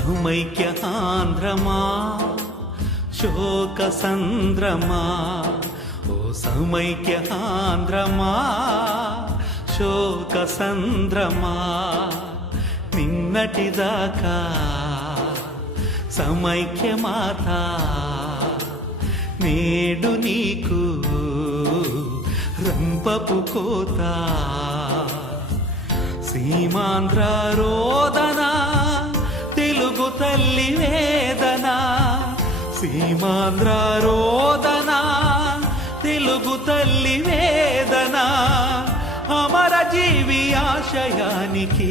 సమైక్య ఆంధ్రమా శోక సంద్రమా, ఓ సమైక్య ఆంధ్రమా శోక సంద్రమా. నిన్నటిదాకా సమైక్యమాత, నేడు నీకు రంపపు కోత. సీమాంధ్ర రోదన, తెలుగు తల్లి వేదన. సీమాంధ్ర రోదన, తెలుగు తల్లి వేదన. అమరజీవి ఆశయానికి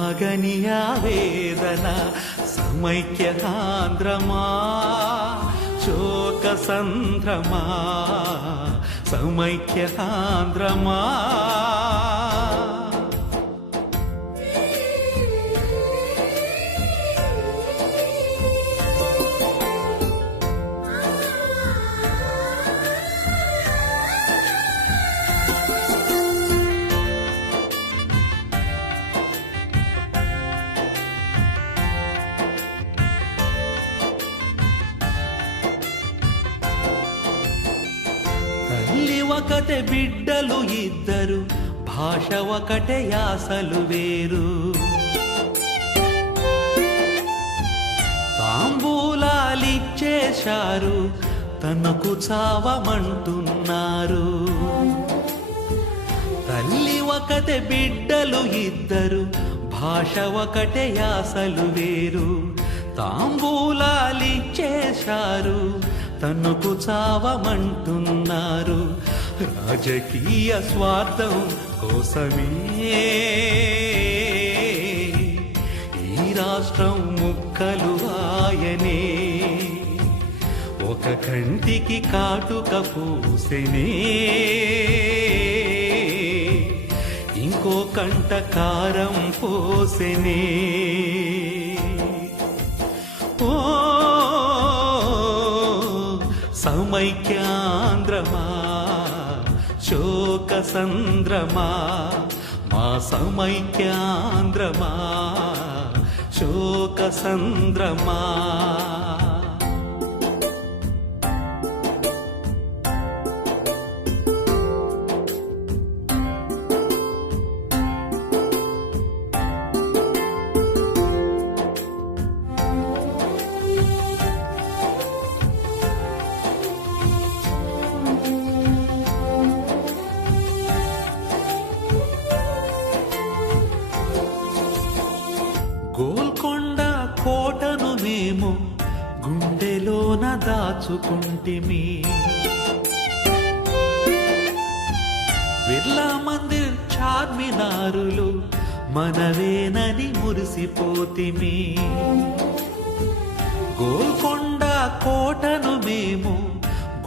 ఆగని ఆవేదన. సమైక్య ఆంధ్రమా శోక సంద్రమా, సమైక్య ఆంధ్రమా. తల్లి ఒకటే బిడ్డలు ఇద్దరు, భాష ఒకటే యాసలు వేరు. తాంబూలాలిచ్చేశారు, తనకు చావమంటున్నారు. తల్లి ఒకటే బిడ్డలు ఇద్దరు, భాష ఒకటే యాసలు వేరు. తాంబూలాలిచ్చేశారు, తనకు చావమంటున్నారు. రాజకీయ స్వార్థం కోసమే ఈ రాష్ట్రం ముక్కలు ఆయనే. ఒక కంటికి కాటుక పూసెనే, ఇంకో కంట కారం పోసెనే. ఓ సమైక్యాంధ్రమా శోక సంద్రమా, మా సమైక్యాంధ్రమా శోక సంద్రమా. గోల్కొండ కోటను మేము గుండెలోన దాచుకుంటిమి. బిర్లా మందిర్ చార్మినారులు మనవేనని మురిసిపోతిమి. గోల్కొండ కోటను మేము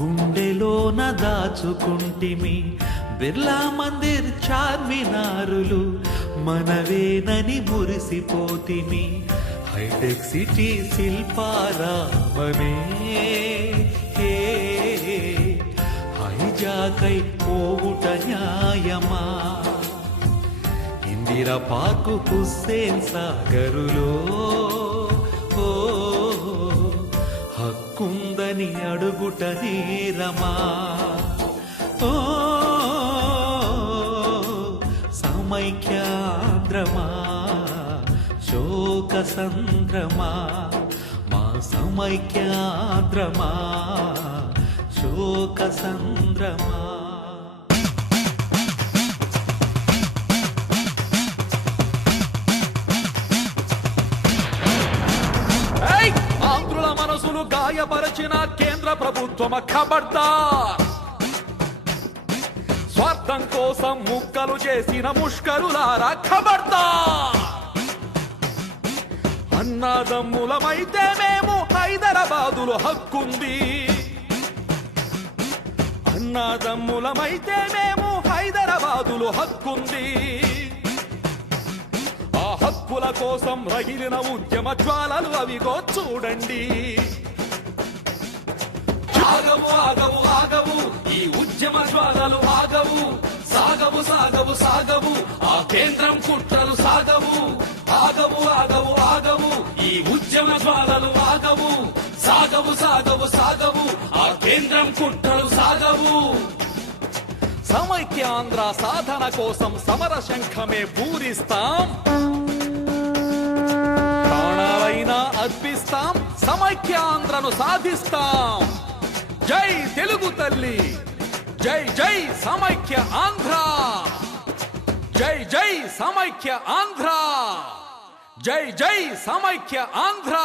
గుండెలోన దాచుకుంటిమి. బిర్లా మందిర్ చార్మినారులు మనవేనని మురిసిపోతిమి. హైటెక్ సిటీ శిల్పారామమే హైజాకై పోవుట న్యాయమా. ఇందిరా పార్కు హుస్సేన్ సాగరులో హక్కుందని అడుగుట నేరమా. ఓ సమైక్యాంధ్రమా శోక సంద్రమా, మా సమైక్యాంధ్రమా శోక సంద్రమా. ఆంధ్రుల మనసులు గాయపరచిన కేంద్ర ప్రభుత్వం ఖబర్దార్. స్వార్థం కోసం ముక్కలు చేసిన ముష్కరులారా ఖబర్దార్. అన్నదమ్ములమైతే మేము హైదరాబాదులో హక్కుంది. అన్నదమ్ములమైతే మేము హైదరాబాదులో హక్కుంది. ఆ హక్కుల కోసం రగిలిన ఉద్యమ జ్వాలలు అవిగో చూడండి. ఆగవు ఆగవు ఆగవు ఈ ఉద్యమ జ్వాలలు ఆగవు. సాగవు సాగవు సాగవు ఆ కేంద్రం కుట్రలు సాగవు. ఆగవు ఆగవు ఆగవు ఈ ఉద్యమ జ్వాలలు ఆగవు సాగవు సాగవు సాగవు ఆ కేంద్రం కుట్రలు సాగవు సమైక్యాంధ్ర సాధన కోసం సమర శంఖమే పూరిస్తాం ప్రాణాలైనా అర్పిస్తాం సమైక్యాంధ్రను సాధిస్తాం జై తెలుగు తల్లి జై జై సమైక్య ఆంధ్ర జై జై సమైక్య ఆంధ్ర జై జై సమైక్య ఆంధ్ర